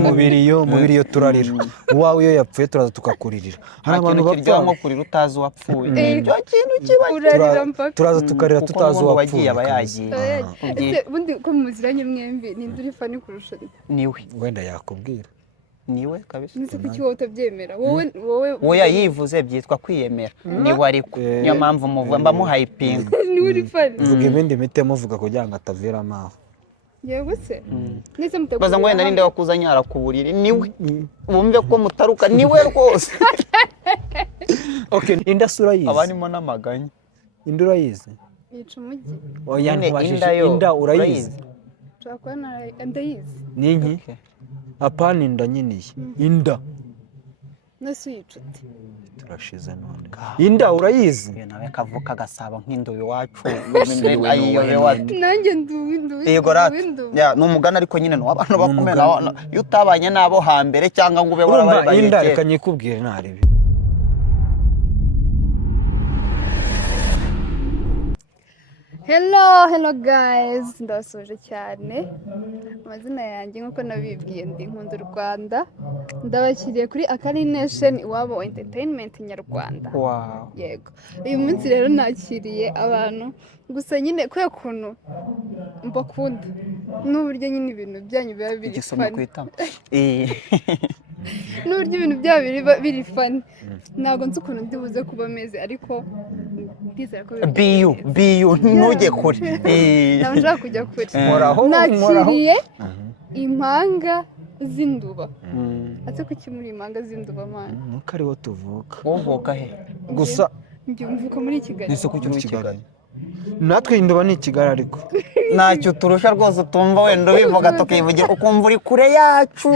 mubiri yo turarira uwawe iyo yapfuye turaza tukakuririra hari abantu bapfa kurira utazi wapfuye icyo kintu kiba turaza tukarira tutazi uwapfuye ese bundi ko muziranye mwembi ninde uri fani kurusha niwe wenda yakubwira niwe kabisa nzi kuki wowe utabyemera wowe yayivuze byitwa kwiyemera niwe ariko niyo mpamvu mba muhayipinga niwe uri fani vuga ibindi mite muvuga kugira ngo ataviramo aho yego se nese baza ngo wenda ninde wakuzanye harakuburira niwe bumve ko mutaruka niwe rwose okay inda sura yize abanimo n'amaganya inda urayize yica umujyi oya ntibashije inda urayize ushaka ndayize ni inki apana inda nyine inda nase yicuti turashize none inda urayizi nawe kavuka gasaba nk'indobo iwacu nanjye nduwe yego rata ni umugani ariko nyine ni abantu bakomera iyo utabanye nabo hambere cyangwa ngo ube warabaye inda reka nyikubwire ntarebe Hello guys, ndabasoje cyane. Amazina yanjye nkuko nabibwiye ndi Nkunda u Rwanda. Ndabakiriye kuri Akari Nation iwabo entertainment nyarwanda. Wow. Yego. Uyu munsi rero nakiriye abantu gusa nyine kwe kuntu mbakunda. N'uburyo nyine ibintu byanyu biba biri fun. N'uburyo ibintu byabo biri fun. Ntago nzi ukuntu ndibuze kuba meze ariko ndizera ko biyu ntujye kure ntabwo nshaka kujya kure nakiriye impanga z'induba ate kuki muri impanga z'induba mani nuko ariho tuvuka uvuka he gusa njye mvuka muri Kigali n'isoko cy'u Kigali natwe induba ni Kigali ariko ntacyo turusha rwose utumva wenda ubivuga tukivugira ukumva uri kure yacu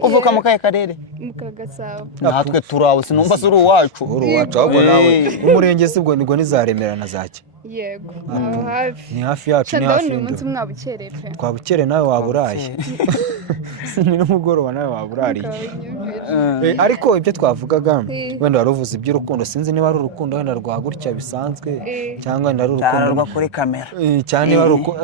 uvuka mu kahe karere mu Kagasabo natwe turawe sinumva se uri uwacu ahubwo nawe umurenge sibwo nibwo nizaremera na zaki yego ni hafi yacu ni hafi y'indu mwabukereye pe twabukere nawe waburaye ni n'umugoroba nawe waburariye ariko ibyo twavugaga wenda waruvuze iby'urukundo sinzi niba ari urukundo wenda rwa gutya bisanzwe cyangwa wenda ari urukundo rwa kuri kamera cyane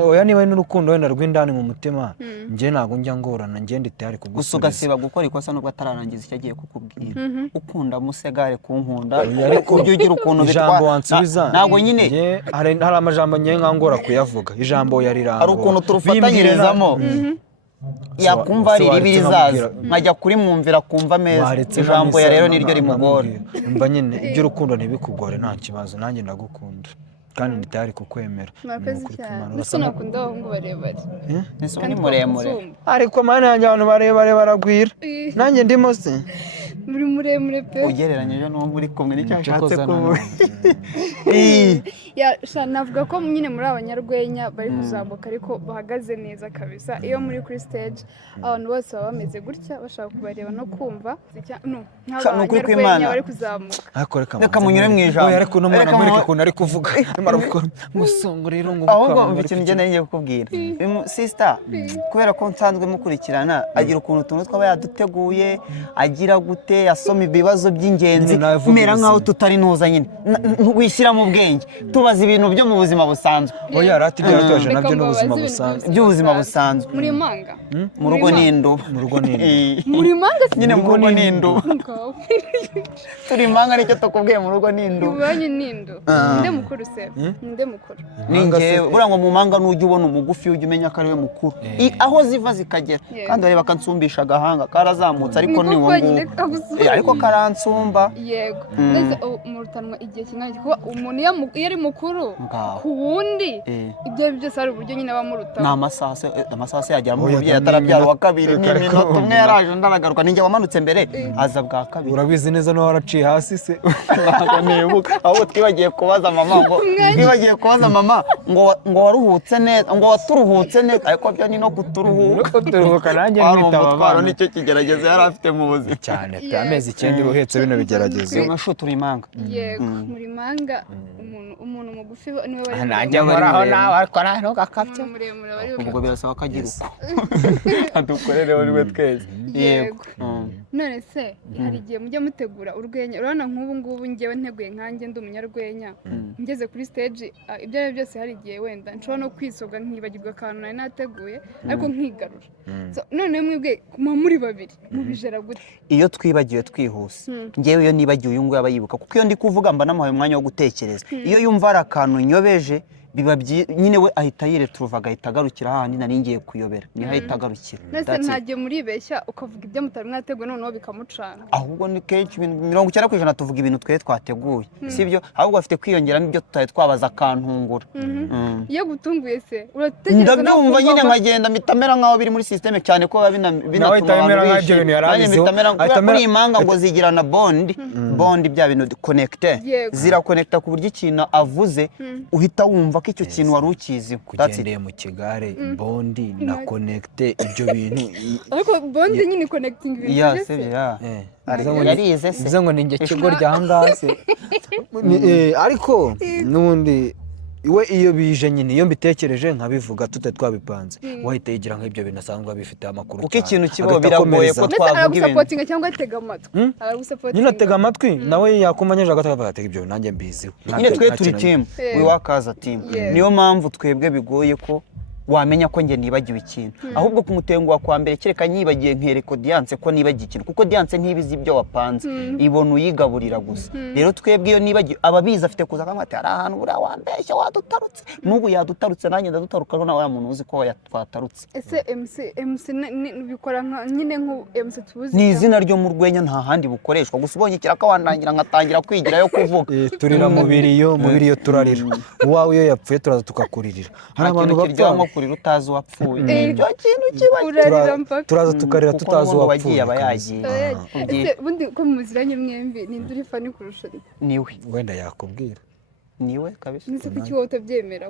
oya niba ari n'urukundo wenda rw'indani mu mutima njye ntabwo njya ngorana njye nditari kugusubiza gusa ugasiba gukora ikosa nubwo atararangiza icyo agiye kukubwira ukunda musegare kunkunda ariko ujye ugira ukuntu ijambo wansubiza ntabwo nyine hari amajambo ngiye nkangora kuyavuga ijambo yarirango hari ukuntu turufatanyirizamo yakumva ari ribi rizaza nkajya kuri mwumvira kumva meza ijambo ya rero niryo rimugora mba nyine iby'urukundo ntibikugore nta kibazo nanjye ndagukunda kandi nditari kukwemera nuko nakunda abahungu barebare ese ni muremure ariko mana yanjye abantu barebare baragwira nanjye ndimo se muri muremure pe ugereranyije n'uwo muri kumwe nicyo ashatse kuvuga navuga ko nyine muri abanyarwenya bari kuzamuka ariko bahagaze neza kabisa iyo muri kuri stage abantu bose baba bameze gutya bashaka kubareba no kumva nk'abanyarwenya bari kuzamuka reka munyure mu ijambo ariko n'umwana mwereke ukuntu ari kuvuga musongo rero ngo ahubwo mva ikintu ngenda ngiye kukubwira sister kubera ko nsanzwe mukurikirana agira ukuntu utuntu twaba yaduteguye agira gute asoma ibibazo by'ingenzi kumera nk'aho tutari ntuza nyine wishyira mu bwenge tubaza ibintu byo mu buzima busanzwe oya rati byaratoje nabyo n'ubuzima busanzwe by'ubuzima busanzwe muri manga mu rugo ni induba muri manga nyine mu rugo ni induba turi manga nicyo tukubwiye mu rugo ni induba ubanye ni induba nde mukuru se nde mukuru ninjye buriya ngo mu manga n'ujya ubona umugufi ujya umenya ko ari we mukuru aho ziva zikagera kandi bareba kansumbisha agahanga karazamutse ariko ni wowe ariko karansumba yego neza mu rutanwa igihe kingana kuba umuntu iyo ari mukuru ku wundi ibyo byose ari uburyo nyine bamuruta ni amasase yagera mu mubyeyi atarabyara wa kabiri ni iminota umwe yaraje ndaragaruka ninjye wamanutse mbere aza bwa kabiri urabizi neza no waraciye hasi se ntabwo nibuka ahubwo twibagiye kubaza mama ngo waruhutse neza ngo waturuhutse neza ariko byo ni no kuturuhuka nanjye mwitaba abana nicyo kigeragezo yari afite mu buzima cyane amezi 9 uhetse bino bigeragezo iyo mashutura imanga yego muri manga umuntu mugufi niwe bari nanjye nkoraho nawe ariko naho gakapye muremure bari ubwo birasaba ko agira uko adukorere buri we twese yego none se hari igihe mujya mutegura urwenya urabona nk'ubu ngubu ngewe nteguye nkanjye ndi umunyarwenya ngeze kuri stage ibyo ari byo byose hari igihe wenda nshobora no kwisoga nkibagirwa akantu nari nateguye ariko nkigarura none mwebwe muri babiri mubijera gute iyo twibagiwe twihuse ngewe iyo nibagiwe uyu nguyu aba yibuka kuko iyo ndi kuvuga mba namuhaye umwanya wo gutekereza iyo yumva ari akantu nyobeje biba nyine we ahita yireturuva agahita agarukira hahandi nari ngiye kuyobera niho ahita agarukira nese ntagiye muribeshya ukavuga ibyo mutari mwateguye noneho bikamucanga ahubwo ni kenshi ibintu 90% tuvuga ibintu twe twateguye sibyo ahubwo bafite kwiyongeramo ibyo tutari twabaza akantungura iyo gutunguye se uratekereza ndabyumva nyine nkagenda mitamera nkaho biri muri systeme cyane ko binatuma kuri imanga ngo zigirana bond bya bintu connecte zirakonekta ku buryo ikintu avuze uhita wumva ko icyo kintu wari ukizi kugendeye mu kigare bondi na connecte ibyo bintu ariko bondi nyine connecting ibintu yarize se bize ngo ninge kigo ryangase ariko nundi iwe iyo bije nyine iyo mbitekereje nkabivuga twabipanze wahita yigira nk'ibyo bintu asanzwe bifite amakuru kuko ikintu kibaho biragoye ko twavuga ibintu supporting cyangwa atega amatwi nyine atega amatwi nawe yakumanyeje agataka atega ibyo nanjye mbiziho nyine twe turi team we wakaza team niyo mpamvu twebwe bigoye ko wamenya ko nge nibagiwe ikintu ahubwo kumutenguwa kwa mbere kereka nyibagiye nkereko Diance ko nibagiye ikintu kuko Diance ntibizi ibyo wapanze ibona uyigaburira gusa rero twebwe iyo nibagiye ababiza afite kuza kamate ari ahantu bura wambeshya wadutarutse nubu yadutarutse nanjye ndadutaruka no wa muntu uzi ko twatarutse ese MC bikora nyine nko MC tubuzi ni izina ryo mu rwenya nta handi bukoreshwa gusa ubonye kiraka wandangira ngatangira kwigira yo kuvuga turira mubiriyo turarira uwawe iyo yapfuye turaza tukakuririra hari abantu bapfa kurira utazi wapfuye ibyo kintu kiba turaza tukarira tutazi wapfuye aba yagiye ese bundi ko muziranye mwembi ni nduri fani kurusha niwe wenda yakubwira niwe kabisa nise kuki wowe utabyemera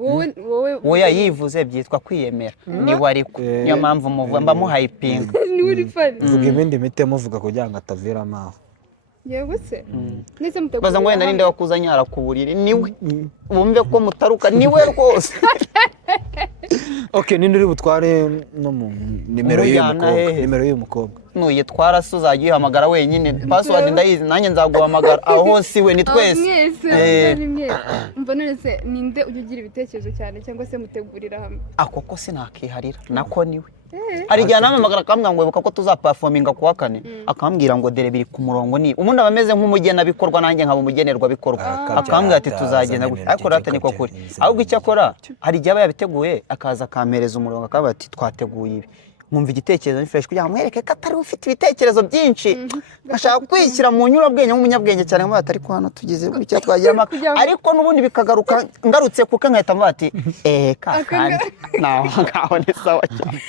wowe yayivuze byitwa kwiyemera niwe ariko niyo mpamvu muvamba mu hyping niwe uri fani vuga ibindi mite muvuga kugira ngo ataviramo aho yego se nise mutegura baza ngo wenda ninde wakuzanye arakuburira niwe bumve ko mutaruka niwe rwose okay ninde uri butware no mu nimero y'umukobwa nuye twaraso uzagiye hamagara wenyine password ndayizi nanjye nzaguhamagara aho si we ni twese mbona se ninde ugira ibitekerezo cyane cyangwa se mutegurira hamwe akoko sinakiharira nako niwe ari gihe namamagara akambwira ngo ibuka ko tuzaperforminga kuwa kane akambwira ngo dere biri ku murongo ni umuntu abameze nk'umugena bikorwa nanjye nkaba umugenerwa bikorwa akambwira ati tuzagenda gutya ariko ratanye ko kuri ahubwo icyo akora hari gihe yabiteguye akaza akampereza umurongo akaba ati twateguye ibi mwumva igitekerezo ni fresh kugira ngo mwereke ko atari ufite ibitekerezo byinshi ashaka kwishyira mu nyurabwenge nk'umunyabwenge cyane ngo atari ko hano tugize icyo twagiramo ariko nubundi bikagaruka ngarutse kuko nkahita mvuga ati kandi naho ngaho ni sawa cyane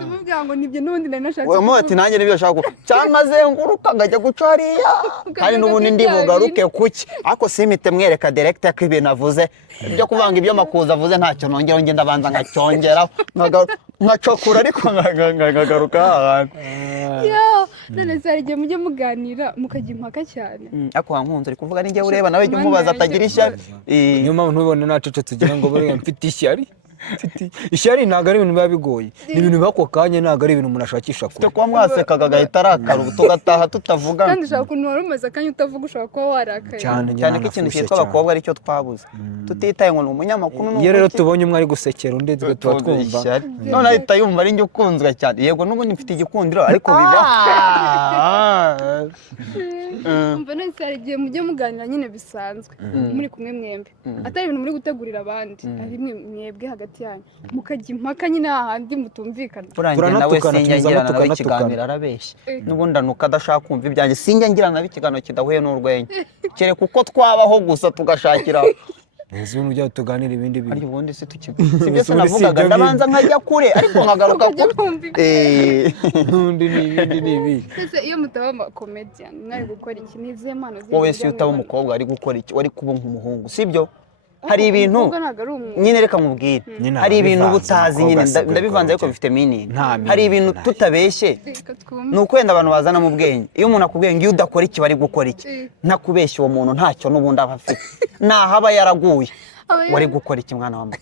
tumubwira ngo nibyo nubundi nari nashaka wewe ati nanjye nibyo ashaka cyangwa zenguruka ngajya guca hariya kandi nubundi ndi bugaruke kuki ariko simite mwereka director ko ibintu avuze ibyo kuvanga ibyo makuza avuze ntacyo nongera ngenda banza ngacyongera nkacokura ariko ngagaruka ahantu none se igihe mujye muganira mukajya impaka cyane ariko wankunze uri kuvuga ninjye ureba nawe jya umubaza atagira ishyari nyuma ntubone nacecetse tugira ngo buriya mfite ishyari ishyari ntabwo ari ibintu biba bigoye ni ibintu biba ako kanya ntabwo ari ibintu umuntu ashakisha kure kuba mwasekaga agahita arakara ubu tugataha tutavuga kandi ushaka ukuntu wari umaze akanya utavuga ushobora kuba warakaye cyane ko ikintu cyitwa abakobwa aricyo twabuze tutitaye ngo ni umunyamakuru iyo rero tubonye umwe ari gusekera undi tuba twumva none ahita yumva ari njye ukunzwe cyane yego n'ubundi mfite igikundiro ariko biba umva nese hari igihe mujye muganira nyine bisanzwe muri kumwe mwembi atari ibintu muri gutegurira abandi ari mwebwe hagati yanyu mukajya impaka nyine hahandi mutumvikana urangira nawe sinjya nawe ikiganiro arabeshya n'ubundi anuka adashaka kumva ibyanjye sinjya ngira nawe ikiganiro kidahuye n'urwenya kereka uko twabaho gusa tugashakira nzi ibintu byawe tuganira ibindi bintu ariko ubundi se sibyo sinavugaga ndabanza nkajya kure ariko nkagaruka n'undi n'ibindi ese iyo mutaba comedian mwari gukora iki nize mpano wowe si utaba umukobwa ari gukora iki wari kuba nk'umuhungu sibyo hari ibintu nyine reka nkubwire hari ibintu butazi nyine ndabivanze ariko bifite meaning hari ibintu tutabeshye ni ukwenda abantu bazana mu bwenge iyo umuntu akubwiye ngo iyo udakora iki bari gukora iki ntakubeshye uwo muntu ntacyo n'ubundi aba afite nahaba yaraguye wari gukora iki mwana wamwe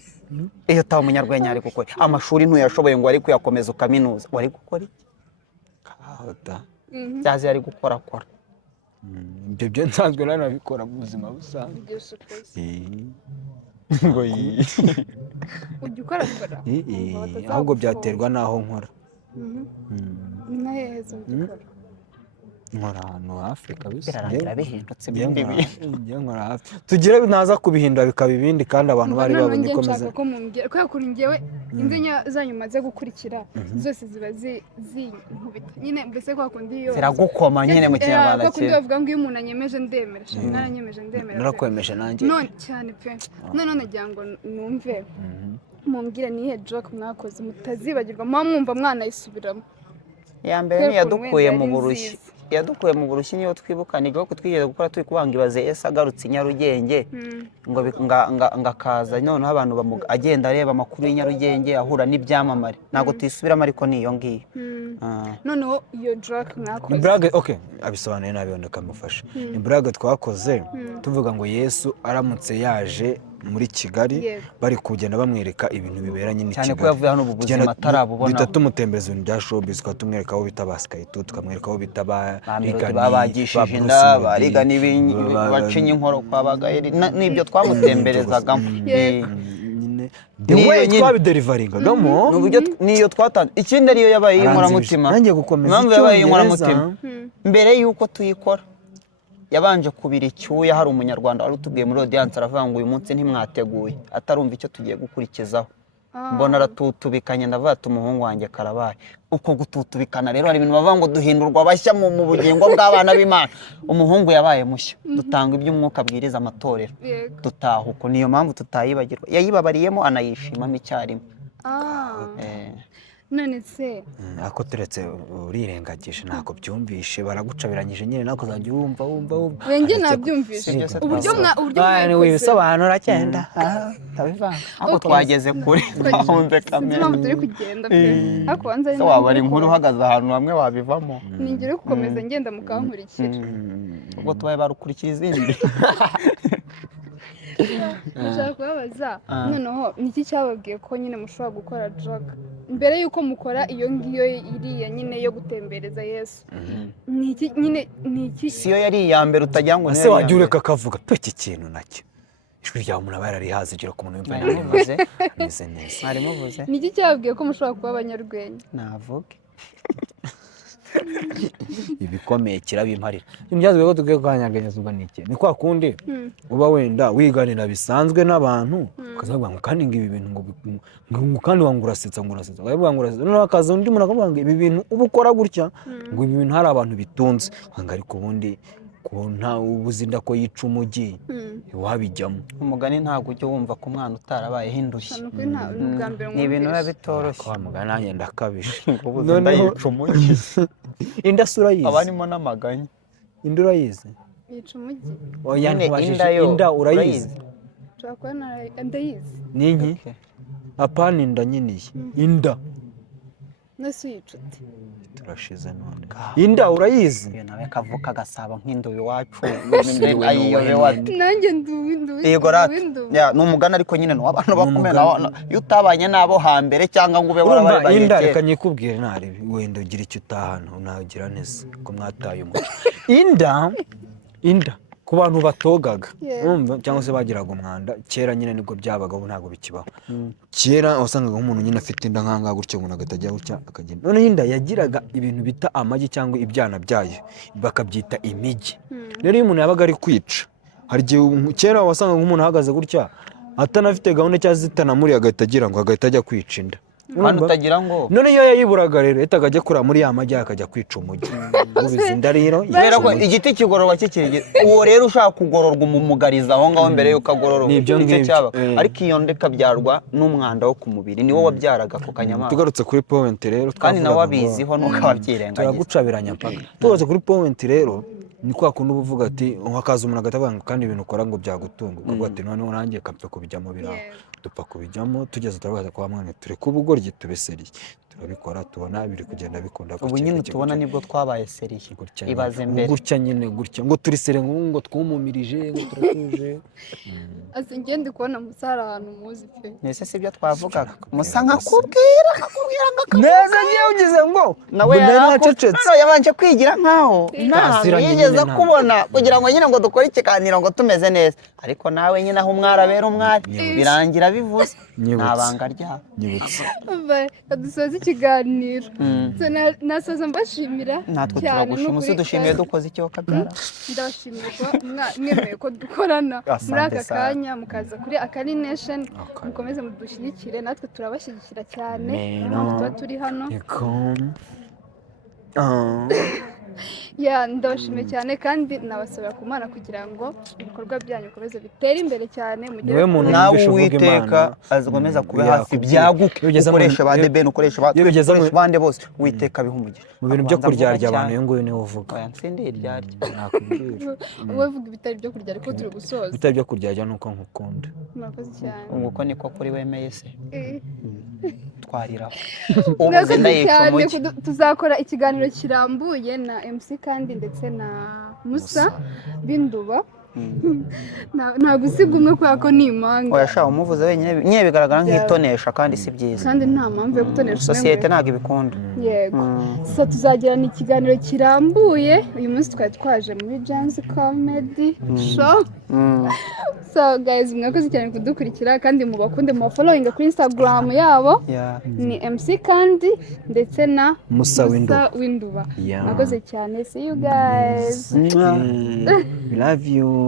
iyo utaba umunyarwenya ari gukora amashuri ntuyashoboye ngo wari kuyakomeza ukaminuza wari gukora iki byazi ari gukorakora. ibyo byo nsanzwe nanabikora mu buzima busanzwe byose ukoze ngo ujya ukorakora ahubwo byaterwa n'aho nkora na hehe zo gukora nkora ahantu hafi kabisa birarangira bihindutse ibindi nkora hafi tugira naza kubihindura bikaba ibindi kandi abantu bari babonye ko meze ko mumbwira ko yakuri ngewe inzenya zanyu maze gukurikira zose ziba zinkubita nyine mbese kwa kundi yo ziragukoma nyine mu kinyarwanda cye kundi bavuga ngo iyo umuntu anyemeje ndemera mwaranyemeje ndemera narakwemeje nanjye none cyane pe none nagira ngo numve mumbwire nihe joke mwakoze mutazibagirwa mwumva mwanayisubiramo ya mbere ni yadukuye mu burushyi niyo twibuka ni ko twigeze gukora turi kubanga ibaze agarutse i Nyarugenge ngo ngakaza noneho abantu agenda areba amakuru y'i Nyarugenge ahura n'ibyamamare ntabwo tuyisubiramo ariko niyo ngiyo noneho iyo joke mwakoze ni brage abisobanuye nabi wenda kamufasha ni brage twakoze tuvuga ngo Yesu aramutse yaje muri Kigali bari kugenda bamwereka ibintu biberanye n'i Kigali cyane ko yavuye hano ubuzima atarabubona bitatu tumutembereza ibintu bya showbiz tumwereka aho bita baskayito tukamwereka aho bita babagishije inda bariga n'ibinyi bacinye inkoro kwa bagayeri n'ibyo twamutemberezagamo niyo twabiderivaringagamo niyo twatanze ikindi ariyo yabaye y'inkoramutima impamvu yabaye y'inkoramutima mbere y'uko tuyikora yabanje kubira icyuya hari umunyarwanda wari utubwiye muri audience aravuga ngo uyu munsi ntimwateguye atarumva icyo tugiye gukurikizaho mbona aratutubikanye ndavuga ati umuhungu wanjye karabaye uko gututubikana rero hari ibintu bavuga ngo duhindurwa bashya mu bugingo bw'abana b'Imana umuhungu yabaye mushya dutanga iby'umwuka abwiriza amatorero dutaha uko niyo mpamvu tutayibagirwa yayibabariyemo anayishimamo icyarimwe none se ako turetse urirengagije ntabwo byumvishe baragucabiranyije nyine nako uzajya wumva wenge nabyumvishe uburyo wibisobanura cyenda ndabivanga ako twageze kure twahunze kamera turi kugenda pe ako wanze se waba ari inkuru uhagaze ahantu hamwe wabivamo ningire gukomeza ngenda mukankurikira ubwo tubaye barukurikira izindi nshaka kubabaza noneho niki cyababwiye ko nyine mushobora gukora joke mbere y'uko mukora iyo ngiyo iriya nyine yo gutembereza Yesu niki nyine niki siyo yari iya mbere utajya ngo ese wajya ureka akavuga pe iki kintu nacyo ijwi ryawe umuntu aba yararihaze gira ku muntu yumva neza mwari muvuze niki cyababwiye ko mushobora kuba abanyarwenya navuge ibikomeye kirabimparira imbyazwe ko tugiye kwanyaganyazwa n'iki ni kwa kundi uba wenda wiganira bisanzwe n'abantu ukazavuga ngo kandi ngibi bintu ngo kandi wangurasetsa ukavuga ngo noneho akaza undi muntu akavuga ngo ibi bintu uba ukora gutya ngo ibi bintu hari abantu bitunze hanga ariko ubundi nta ubuzinda ko yica umujyi wabijyamo umugani ntabwo ujya wumva ko umwana utarabaye hindushye ni ibintu biba bitoroshye kwa mugani nanjye ndakabije ubuzinda yica umujyi inda sura yize abanimo n'amaganya inda urayize yica umujyi oya ntibashije inda urayize ushobora ndayizi ni iki apana inda nyine inda nasi yicuti turashize none inda urayizi nawe kavuka gasaba nk'indu iwacu nanjye nduwindu yego ni umugani ariko nyine ni abantu bakomera iyo utabanye nabo hambere cyangwa ngo ube warabaye inda reka nyikubwire ntari wenda ugira icyo utahana unagira neza ko mwataye umuco inda ku bantu batogaga cyangwa se bagiraga umwanda kera nyine nibwo byabaga ubu ntabwo bikibaho kera wasangaga nk'umuntu nyine afite inda nk'ahangaha gutya umuntu agatajya gutya akagenda noneho inda yagiraga ibintu bita amagi cyangwa ibyana byayo bakabyita imigi rero iyo umuntu yabaga ari kwica hari igihe kera wasangaga nk'umuntu ahagaze gutya atanafite gahunda cyangwa zitanamuri agahita agira ngo agahita ajya kwica inda kandi utagira ngo none iyo yayiburaga rero leta akajya kura muri ya majya akajya kwica umujyi ubizi inda rero kubera ko igiti kigororwa kikiri uwo rero ushaka kugororwa umumugariza aho ngaho mbere yuko agororwa nicyo cyaba ariko iyo nde kabyarwa n'umwanda wo ku mubiri niwo wabyaraga ako kanyamaswa tugarutse kuri point rero kandi nawe abiziho nuko ababyirengagiza turagucabiranya paka tugarutse kuri point rero ni kwa kundi uvuga ati hakaza umuntu agatavuga ngo kandi ibintu ukora ngo byagutunga ukavuga ati noneho nanjye kapfa kubijyamo biranga dupfa kubijyamo tugeze turabaza kwa mwana turi kubugoryi tubeseriye turabikora tubona biri kugenda bikunda ubu nyine tubona nibwo twabaye seriye ibaze mbere gutya nyine gutya ngo turi sere ngo twumumirije ngo turatuje ase ngende kubona musara ahantu muzi pe nese sibyo twavugaga musa nkakubwira neza ngiye ugize ngo nawe yaracecetse yabanje kwigira nkaho yigeze kubona kugira ngo nyine ngo dukore ikiganiro ngo tumeze neza ariko nawe nyine aho umwarabera umwari birangira bivuze nabanga ryabo nyibutse dusoza ikiganiro nasoza mbashimira natwe turagushima dushimiye dukoze icyo kabyara ndashimiye ko mwemeye ko dukorana muri aka kanya mukaza kuri Akari Nation mukomeze mudushyigikire natwe turabashyigikira cyane tuba turi hano ndabashimiye cyane kandi nabasabira ku Mana kugira ngo ibikorwa byanyu bikomeze bitere imbere cyane mugere nawe Uwiteka azakomeza kuba hafi byaguke ukoresha ba The Ben ukoresha bande bose Uwiteka bihumugira mu bintu byo kuryarya abantu yo nguye niwe uvuga nsende ryarya nakubwira wowe vuga ibitari byo kurya ariko turi gusoza bitari byo kuryarya nuko nkukunda murakoze cyane nguko niko kuri wemeye se twarira tuzakora ikiganiro kirambuye na MC kandi ndetse na Musa Binduba nta gusiga umwe kubera ko ni impanga oyasha umuvuze wenyine nye bigaragara nk'itonesha kandi si byiza kandi nta mpamvu yo gutonesha sosiyete ntabwo ibikunda yego so tuzagirana ikiganiro kirambuye uyu munsi twari twaje muri Jams Comedy Show so guys mwakoze cyane kudukurikira kandi mubakunde mu following kuri Instagram yabo ni MC kandi ndetse na Musa Winduba mwakoze cyane see you guys we love you